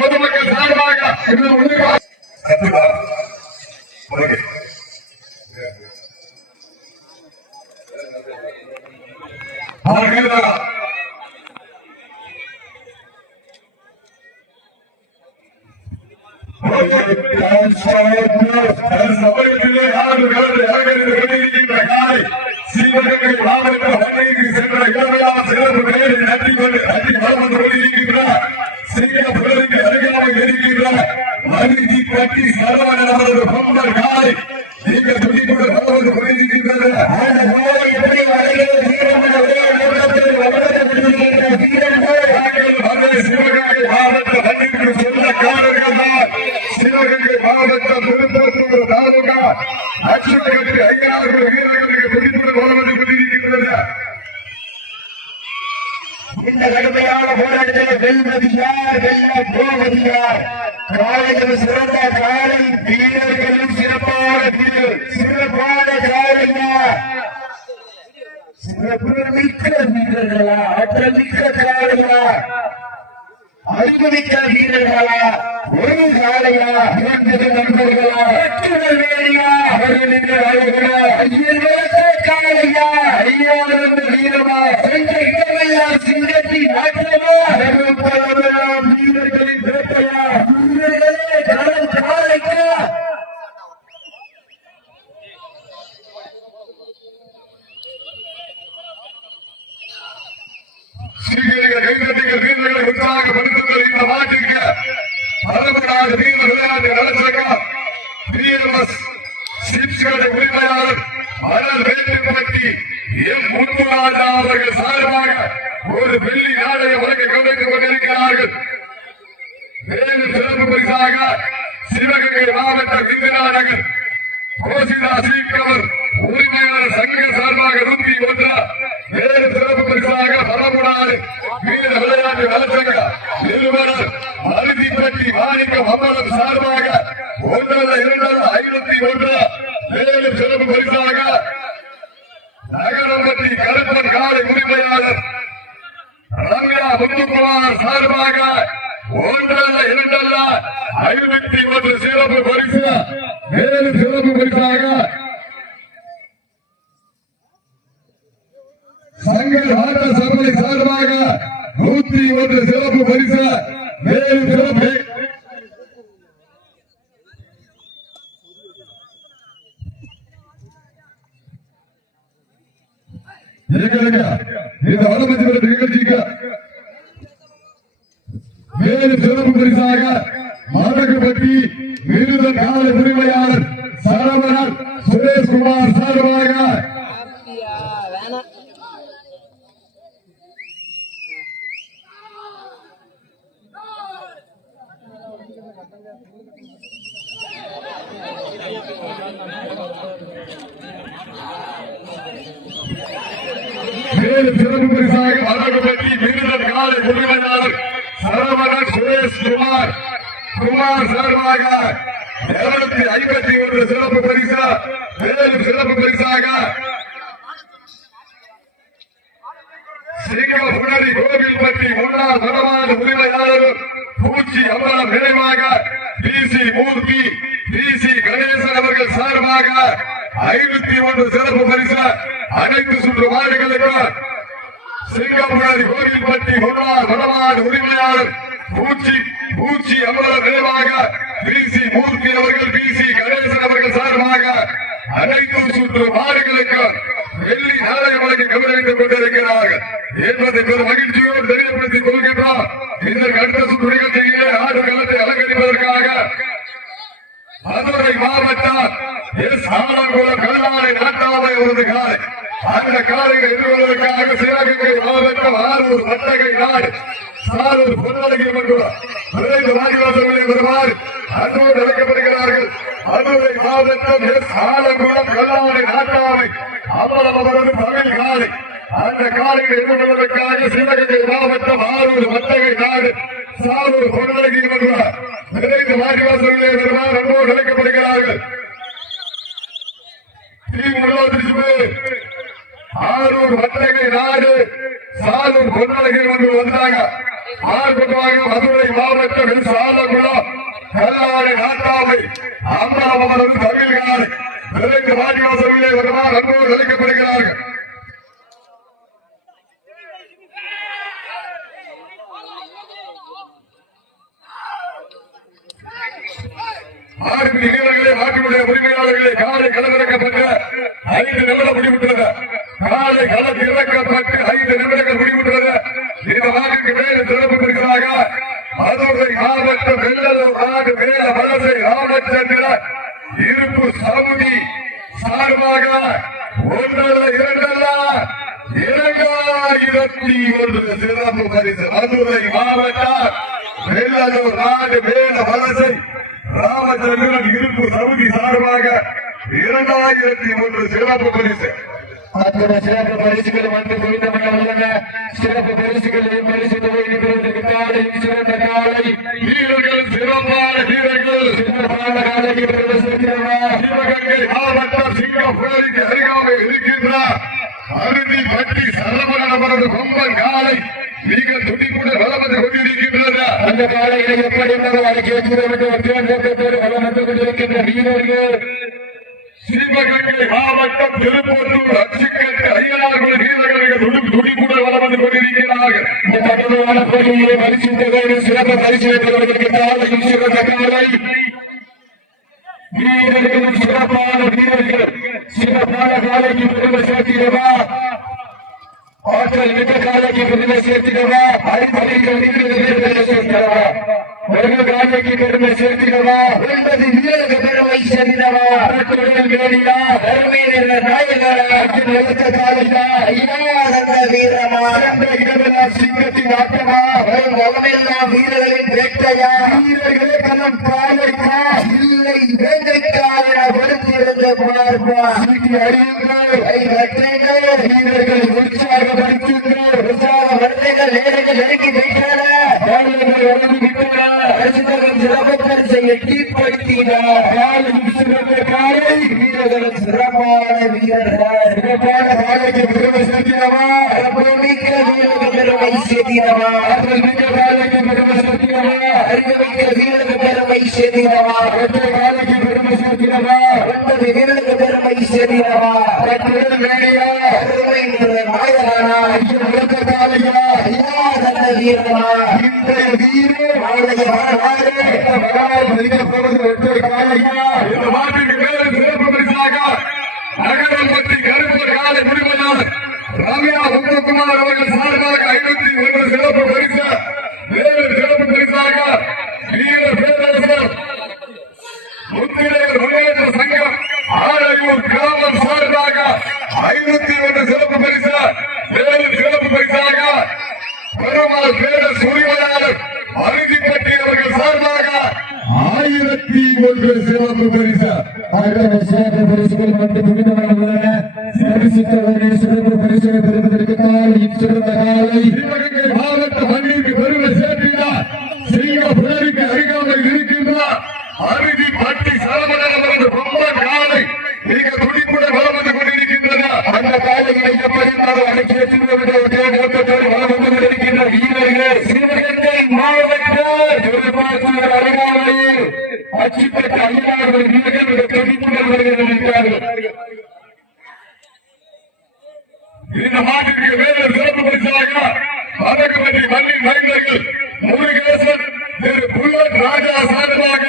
பொதுமக்கள் சார்பாக இந்த கடுமையான போராட்டத்தில் வெல்வது யார், வெல்ல போவது யார்? காலையில் சிறந்த காலை, வீரர்களும் சிறப்பான வீரர், சிறப்பான காலையா, சிறப்புமிக்க வீரர்களா, ஆற்றல் மிக்க காலையா, அறிவுமிக்க வீரர்களா, ஒரு காலையா, இரண்டு நண்பர்களா, எட்டுகள் வேலையா, அவர்களின் வாழ்களா, ஐயர்களே காலையா, ஐயாவிலிருந்து வீரமா, சென்ற இடமெல்லாம் சிங்கத்தின் நாட்டமா, வீரர்களின் பிறப்பையா, வீரர்களே கடல் காலைக்கா. வீரர்களை உற்சாகப்படுத்துங்கள். இந்த மாட்டிற்கு பரம்பராக வீரர் விளையாட்டு நடத்திருக்க பிஎம்எஸ் சிப்ஸ்களை உரிமையாளர் மலர் வேட்டுப்பட்டி எம் முன்முராஜா அவர்கள் சார்பாக ஒரு வெள்ளி நாளைய வழக்கு கவனித்துக் கொண்டிருக்கிறார்கள். மேலும் சிறப்பு பரிசாக சிவகங்கை மாவட்ட விந்திரா நகர் கோசிதா சீக்கவர் உரிமையாளர் சங்க சார்பாக ₹100. மேலும் சிறப்பு பரிசாக பரம்பராறு வீர விளையாட்டு நலச்சங்க நிறுவனர் அருதிப்பட்டி மாணிக்கம் அம்பலம் சார்பாக 1,2,501. மேலும் சிறப்பு பரிசாக நகரம்பட்டி கருப்பன் காலை உரிமையாளர் ரம்யா முத்துக்குமார் சார்பாக 1,2,501 சிறப்பு பரிசு. மேலும் சிறப்பு பரிசாக சங்கர் ஆட்ட சபை சார்பாக 101 சிறப்பு பரிசு. மேலும் சிறப்பு இந்த வளமதி நிகழ்ச்சிக்கு மேலும் சிறப்பு பரிசாக மாதகப்பட்டி விருத கால உரிமையாளர் சரவணன் சுரேஷ்குமார் சார்பாக மேலும் சிறப்பு பரிசாக மாதகப்பட்டி விருத கால உரிமையாளர் சரவணன் சுரேஷ்குமார் சார்பாக 251 சிறப்பு பரிசு. மேலும் சிறப்பு பரிசாக சிங்கப்புணரி கோவில்பட்டி முன்னாள் வனவாத உரிமையாளர் பூச்சி அம்பலம் நினைவாக பிசி மூர்த்தி பிசி கணேசன் அவர்கள் சார்பாக 501 சிறப்பு பரிசு. அனைத்து சுற்று மாடுகளுக்கு சிங்கப்புணரி கோவில்பட்டி முன்னாள் வனவாத உரிமையாளர் பூச்சி அம்பலம் நினைவாக பிசி மூர்த்தி அவர்கள் பிசி கணேசன் அவர்கள் சார்பாக அனைத்து சுற்று மாடுகளுக்கு வெள்ளி நாளைய வழக்கு கவனித்துக் கொண்டிருக்கிறார்கள் என்பதை பெரும் மகிழ்ச்சியோடு தெரியப்படுத்திக் கொள்கின்றோம். இந்த கட்ட சுற்று நிகழ்ச்சியிலே ஆடு களத்தை அலங்கரிப்பதற்காக மதுரை மாவட்டம் எஸ் ஆலங்குளம் கல்லாலை நாட்டாமை ஒரு காலை அந்த காலையை எதிர்கொள்வதற்காக சிவகங்கை மாவட்டம் ஆரூர் பட்டகை நாடு சாரூர் பொன்னழகி மற்றும் விரைந்து வாடிவாசல்களை வருமாறு அன்போடு அழைக்கப்படுகிறார்கள். மதுரை மாவட்டம் எஸ் ஆலங்குளம் கல்லாலை நாட்டாமை அம்பலம் அவரது தமிழ் காலை அந்த காலையில் எதிர்கொள்வதற்காக சிவகங்கை மாவட்டம் ஆரூர் மத்தகை நாடு சாரூர் பொன்னழகி வருவார் நிறைந்த வாடிவாசல்களே வருவார் அன்போடு அழைக்கப்படுகிறார்கள். ஆரூர் மத்தகை நாடு சாரூர் பொன்னழகி வந்து வந்தாங்க. மார்க்கமாக மதுரை மாவட்டம் சாலகுளம் கல்லாறு நாட்டாமை அம்மாவரம் தமிழ்காடு நிறைந்த வாடிவாசல்களே வருவார் அன்போடு அழைக்கப்படுகிறார்கள். ஆறுபடி வீரர்களே நாட்டினுடைய உரிமையாளர்களே காலை களமிறக்கப்பட்டு 5 நிமிடம் முடிவுற்றது. காலை களம் இறக்கப்பட்டு 5 நிமிடங்கள் முடிவுற்றது. இந்த நாட்டுக்கு மேல சிறப்பு பெறுகிறாக மதுரை மாவட்டம் வெள்ளலூர் நாடு மேல வலசை ராமச்சந்திர இருப்பு சவுதி சார்பாக 1 சிறப்பு பரிசு மதுரை மாவட்டம் வெள்ளலூர் நாடு மேல வலசை ராமச்சந்திரன் இருப்பு சவுதி சார்பாக 2001 சிறப்பு பரிசு. சிறப்பு பரிசுகள் வந்து குவிந்தவர்கள் சிறப்பு பரிசுகள் பரிசு தொகை சிறந்த காலை வீரர்கள் சிறப்பான வீரர்கள் சிறப்பான காலைக்கு சிவகங்கை மாவட்டம் சிங்கப்பூருக்கு அருகாமையில் இருக்கின்றார் அருதி பட்டி சரவணனவரது கொம்பன் காலை மிக துடிப்புடன் வளம் வந்து கொண்டிருக்கின்றன. அந்த காலைகளை எப்படி வளம் வந்து கொண்டிருக்கின்ற வீரர்கள் சிவகங்கை மாவட்டம் திருப்பூர் அச்சுக்கட்டு ஐயனார்கள் வீரர்கள் துடிப்புடன் வளம் வந்து கொண்டிருக்கிறார்கள். இந்த கடுமையான போட்டியை பரிசுத்தோடு சிறப்பு பரிசு காலையும் சிறந்த காலை வீரர்கள் சிறப்பான வீரர்கள் சிறப்பான காலைக்கு பெருமை சேர்க்கிறவா ஆற்றல் மிக்க காலைக்கு பெருமை சேர்க்கிறவா அடிப்படையில் சேர்க்கிறவா ஒரு காலைக்கு பெருமை சேர்க்கிறவா 9 வீரருக்கு பெருமை சேர்க்கிறவா வேடியா பெருமையில நாயகர் காலையா வீரமா சிங்கத்தின் ஆட்டமா வீரர்களின் வேட்டையா வீரர்களே கலம் காலைக்கா இல்லை வேட்டைக்காக கொடுத்திருந்த வீரர்கள் உற்சாகப்படுத்துங்கள் உற்சாகப்படுத்துங்கள் நேரங்கள் நெருங்கி வைத்தார சிறப்பு பரிசை எட்டிப்படுத்தினார் வீரர்கள் சிறப்பான வீரர்கள் சிறப்பான காலைக்கு பெருமை சேர்க்கிறவா மிக்க வீரருக்கு பெருமை சேர்க்கிறவா மிக்க காலைக்கு பெருமை சேர்க்கிறவா அறிவிக்க வீரருக்கு பெருமை சேர்க்கிறவா காலைக்கு பெருமை சேர்க்கிறவா 9 வீரருக்கு பெருமை சேர்க்கிறவா வேலையா பெருமை நாயகனா காலையா வீரமா இன்றைய வீரர் இந்த மாட்டிற்கு மேலும் சிறப்பு பரிசாக நகரம்பட்டி கருப்பர் காலை முடிவதால் ரம்யா முத்துக்குமார் அவர்கள் சார்பாக 501 சிறப்பு பரிசு மேலும் சிறப்பு பரிசாக வீர பேரரசர் முத்திரையர் முன்னேற்ற சங்கம் ஆரையூர் கிராமம் சார்பாக 501 சிறப்பு பரிசு மேலும் சிறப்பு பரிசாக பெருமாள் பேரர் உரிமையாளர் அருதிப்பட்டி அவர்கள் சார்பாக 1001 சிறப்பு பரிசு. சிறப்பு பரிசுகள் மட்டும் முடிந்தவர்களான சிறப்பு பரிசுகளை பெறுவதற்காக இச்சிறந்த காலை சிவகங்கை மாவட்ட மண்ணிற்கு பெருமை சேர்க்கிறார். சிங்கப்பூருக்கு அருகாமையில் இருக்கின்றார் அருதிப்பட்டி சரவணன் ரொம்ப காலை மிக துடிப்புடன் வளம் வந்து கொண்டிருக்கின்றன. அந்த காலைகளை எப்படி ஓட்டத்தோடு வளம் வந்து கொண்டிருக்கின்ற வீரர்கள் சிவகங்கை மாவட்ட அருகாமையில் அச்சுப்பட்ட ஐயாயிரம் வீரர்கள் துடிப்புடன் வருகிறார்கள். இந்த மாட்டிற்கு வேறு சிறப்பு பரிசாக வடக்குமதி மண்ணின் மைந்தர்கள் முருகேசன் திரு புல்லட் ராஜா சார்பாக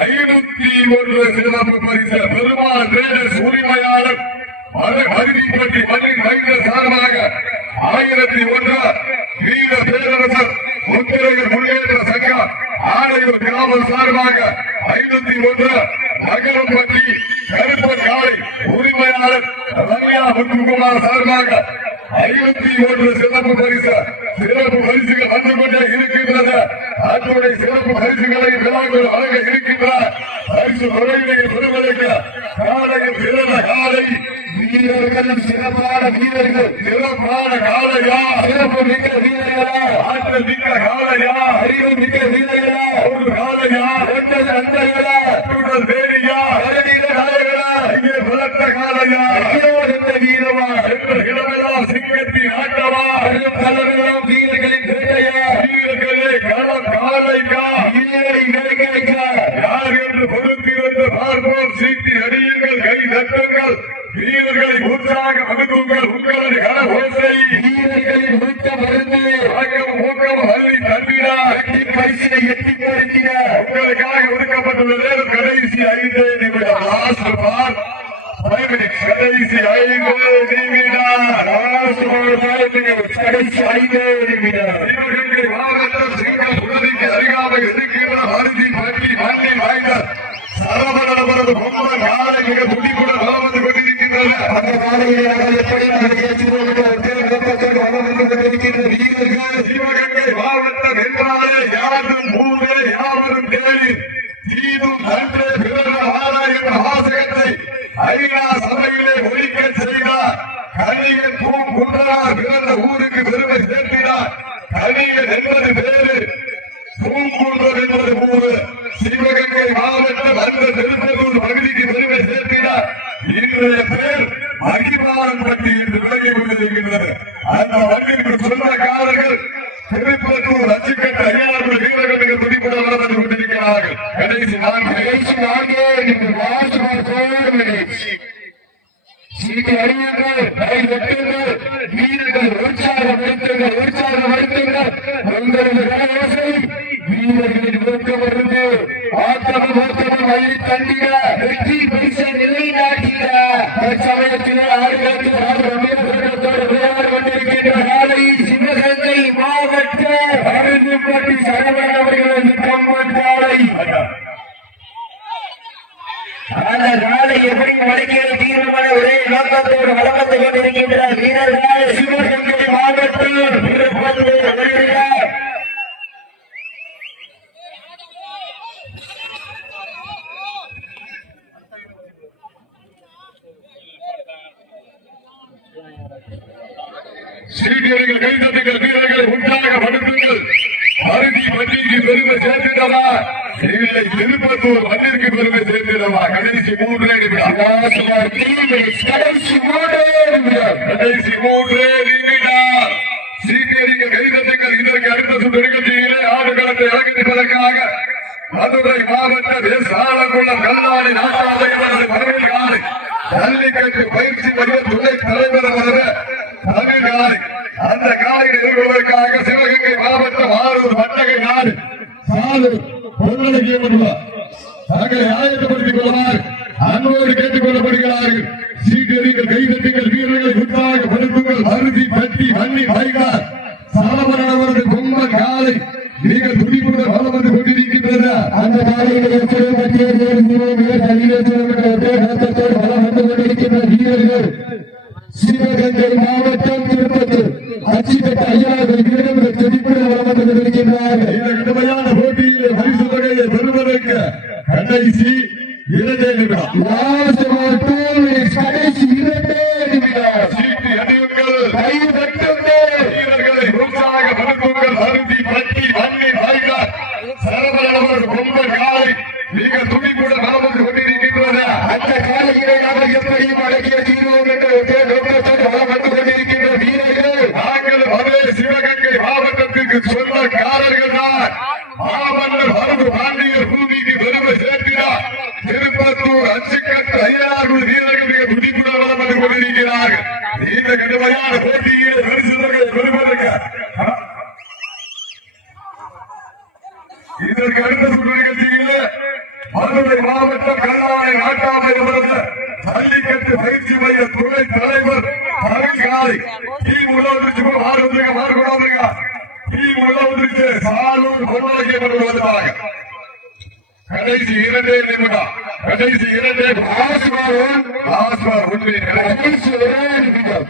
501 சிறப்பு பரிசு பெருமாள் ட்ரேடர்ஸ் உரிமையாளர் மருதிப்பட்டி மண்ணின் மைந்தர் சார்பாக 1001 வீர பேரரசர் முத்திரையர் முன்னேற்ற சங்கம் ஆணையூர் கிராமம் சார்பாக 501 நகரம்பட்டி கருப்பர் காலை உரிமையாளர் ரம்யா முத்துக்குமார் சார்பாக 501 சிறப்பு பரிசு சிறப்பு பரிசுகள் வந்து கொண்டே இருக்கின்றது. அதனுடைய சிறப்பு பரிசுகளை விழாக்கள் வழங்க இருக்கின்றார். பரிசு முறையிலே பெறுவதற்கு காலையில் சிறந்த காலை வீரர்கள் சிறப்பான வீரர்கள் சிறப்பு தரமான காலையா, சிறப்பு மிக்க வீரர்களா, ஆற்றல் மிக்க காலையா, அறிவு மிக்க வீரர்களா, ஒரு காலையா, ஒன்பது நண்பர்களா, கூடல் வேலியா, கரடியில நாயகளா, இங்கே பலத்த காலையா, ஐயோ இந்த வீரமா, என்ற இடமெல்லாம் சிங்கத்தின் ஆட்டமா, கலவரம் வீரர்களின் வேட்டையா, வீரர்களே களம் காலைக்கா, இல்லை இளைஞர்களா, யார் என்று பொறுத்திருந்து பார்ப்போம். சீட்டி அடியுங்கள், கை தட்டுங்கள், வீரர்களை உற்சாக அனுப்புங்கள். உங்களது கன ஓசை வீரர்களின் ஊக்கம் மருந்து ஊக்கம் அள்ளி தந்தினார். பரிசினை எட்டிப்படுத்தினார். உங்களுக்காக ஒதுக்கப்பட்டுள்ள நேரம் கடைசி 5 நிமிடம். Last ball 5 minutes. கடைசி 5 நிமிடம். கடைசி 5 நிமிடம். சிவகங்கை மாவட்டம் சிங்கம் உறுதிக்கு அருகாமையில் இருக்கின்ற அருதி பட்டி மண்ணின் வாய்ந்தார் சரவணவரது பொம்மன் காலை மிக துடிப்புடன் வளம் வந்து கொண்டிருக்கின்றன. அந்த காலையில் நாங்கள் எப்படி வீரர்கள் சிவகங்கை மாவட்டம் என்றாலே யாரும் ஊரே யாவரும் கேள்வி தீதும் நன்றே பிறகு ஆதா என்ற வாசகத்தை ஐநா சபையிலே ஒழிக்க செய்தார். கணிகன் பூங்குன்றனார் பிறந்த ஊருக்கு பெருமை சேர்த்தினார். கணிகன் என்பது பேரு, பூங்குன்றம் என்பது ஊரு. சிவகங்கை மாவட்டம் அந்த திருப்பத்தூர் பகுதிக்கு பெருமை சேர்த்தினார். இன்றைய பேர் மகிமானம்பட்டி என்று விளங்கிக் கொண்டிருக்கின்றது. அந்த மண்ணிற்கு சொந்தக்காரர்கள் திருப்பத்தூர் அச்சுக்கட்டு ஐயாயிரம் வீரர்களுக்கு துடிப்புடன் வளர்ந்து கொண்டிருக்கிறார்கள். கடைசி 4 சீட்டு அறியுங்கள், கை வெட்டுங்கள், வீரர்கள் உற்சாகப்படுத்துங்கள், உற்சாகப்படுத்துங்கள். உங்களது கனவோசை வீரர்களின் ஊக்கம் இருந்து ஆத்தமும் ஊக்கமும் அள்ளி தந்திட வெற்றி பரிசை நிலைநாட்டிட சமயத்தில் ஆடுகளுக்கு விளையாடு கொண்டிருக்கின்ற நாளை சிவகங்கை மாவட்ட அருந்துப்பட்டி சரவணன் அவர்களது கம்பன் காலை. அந்த காலை எப்படி வடக்கில் தீர்மான ஒரே நோக்கத்தோடு வளம் வந்து கொண்டிருக்கின்ற வீரர்கள் சிவகங்கை மாவட்டம் திருப்பத்தூர் வருகிறார். சீட்டியர்கள் கைதட்டுங்கள், வீரர்களை உற்சாகப்படுத்துங்கள். அருதி பட்டிக்கு பெருமை சேர்த்திடவா இல்லை திருப்பத்தூர் மண்ணிற்கு பெருமை சேர்த்திடவா? கடைசி 3 நிமிடம். கடைசி 3 நிமிடம். சீட்டியர்கள் கைதட்டுங்கள். இதற்கு அடுத்த சுற்று நிகழ்ச்சியிலே ஆடுகளத்தை அலங்கரிப்பதற்காக மதுரை மாவட்ட சாலங்குளம் கல்லாணி நாட்டாளர்களது மதுரை காலை ஜல்லிக்கட்டு பயிற்சி மைய துணை தலைவர் அவரது தமிழ்காலை. அந்த காலையை எதிர்கொள்வதற்காக சிவகங்கை மாவட்டம் ஆரூர் மண்டகை நாடு சாலு பொருளகியப்பட்டுள்ளார். தங்களை ஆயத்தப்படுத்திக் கொள்ளுமாறு அன்போடு கேட்டுக் கொள்ளப்படுகிறார்கள். சீட்டடிகள், கைதட்டிகள், வீரர்களை உற்சாகப்படுத்துங்கள். அருதி பட்டி வன்னி வைகார் சாலவரவரது கும்பன் காலை மிக துடிப்புடன் வளம் வந்து கொண்டிருக்கின்றன. அந்த காலையில் வளம் வந்து கொண்டிருக்கின்ற வீரர்கள் சிவகங்கை மாவட்டம் திருப்பத்தூர் அச்சிக்கட்ட ஐயாயிரம் வீரர்கள் துடிப்புடன் வளம் வந்து கொண்டிருக்கின்றார்கள். இந்த கடுமையான போட்டியிலே பரிசு தொகையை பெறுவதற்கு கடைசி 2 நிமிடம். கடைசி 2 நிமிடம். சீட்டு அடியுங்கள், கை தட்டுங்கள், வீரர்களை உற்சாகப்படுத்துங்கள். அருதி பட்டி வன்னி வைகார் சரவணன் கும்பன் காலை மிக துடிப்புடன் வளம் வந்து கொண்டிருக்கின்றன. அந்த காலையிலே நாங்கள் எப்படியும் அடக்கிய தீர்வோம் என்ற ஒரே நோக்கத்தோடு வளம் வந்து கொண்டிருக்கின்ற வீரர்கள் நாங்கள் அதே சிவகங்கை மாவட்டத்திற்கு சொந்தக்காரர்கள் தான். மாமன்னர் மருது பாண்டியர் பூமிக்கு பெருமை சேர்க்கிறார். திருப்பத்தூர் அச்சுக்கட்டு ஐயாயிரம் வீரர்கள் மிக துடிப்புடன் வளம் வந்து கொண்டிருக்கிறார்கள். இந்த கடுமையான போட்டியிலே பரிசுகளை பெறுவதற்கு இதற்கு அடுத்த சுற்று நிகழ்ச்சியிலே மதுரை மாவட்டம் கல்லாணை நாட்டாமை ஜல்லிக்கட்டு பயிற்சி மைய துணை தலைவர் தமிழ்காலை டீம் உள்ள வந்துருச்சு. மாறுபடுங்க டீம் உள்ள வந்துருச்சு. சாலூர் பொருளாதார கடைசி 2 நிமிடம். கடைசி 2 கடைசி 1 நிமிடம்.